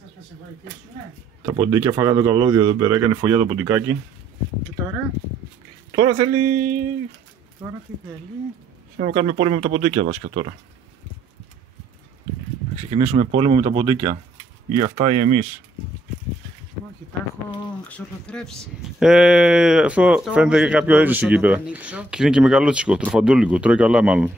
σας, θα σε βοηθήσουνε. Τα ποντίκια φάγανε το καλώδιο εδώ πέρα, έκανε φωλιά το ποντικάκι. Και τώρα? Τώρα θέλει... Τώρα τι θέλει? Θέλω να κάνουμε πόλεμο με τα ποντίκια βασικά τώρα. Θα ξεκινήσουμε πόλεμο με τα ποντίκια. Ή αυτά ή εμείς. Όχι, τα έχω εξολοθρεύσει. Αυτό φαίνεται και κάποιο έτσι εκεί πέρα. Και είναι και μεγαλότσικο, τροφαντούλικο, τρώει καλά μάλλον.